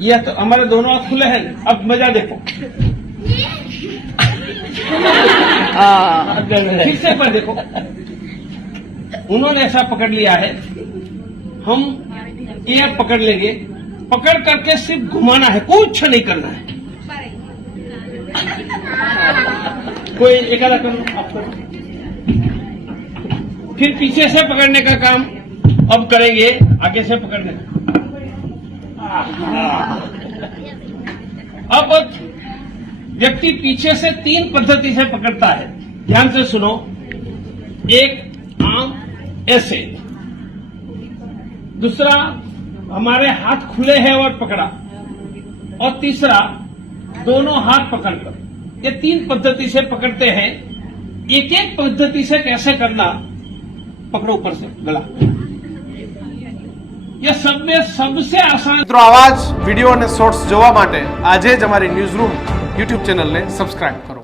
ये तो हमारे दोनों हाथ खुले हैं। अब मजा देखो, फिर से पर देखो, उन्होंने ऐसा पकड़ लिया है, हम ये पकड़ लेंगे। पकड़ करके सिर्फ घुमाना है, कुछ नहीं करना है। कोई एक आधा कर लो, आप करो। फिर पीछे से पकड़ने का काम अब करेंगे, आगे से पकड़ने का। अब व्यक्ति पीछे से 3 पद्धति से पकड़ता है। ध्यान से सुनो। एक आम ऐसे, दूसरा हमारे हाथ खुले हैं और पकड़ा, और तीसरा दोनों हाथ पकड़कर। ये 3 पद्धति से पकड़ते हैं। एक एक पद्धति से कैसे करना, पकड़ो ऊपर से गला। ये सब में सबसे आसान। મિત્રો આવા જ વિડીયો અને શોર્ટ્સ જોવા માટે આજે જ અમારી ન્યૂઝ રૂમ યુટ્યુબ ચેનલને સબસ્ક્રાઇબ કરો।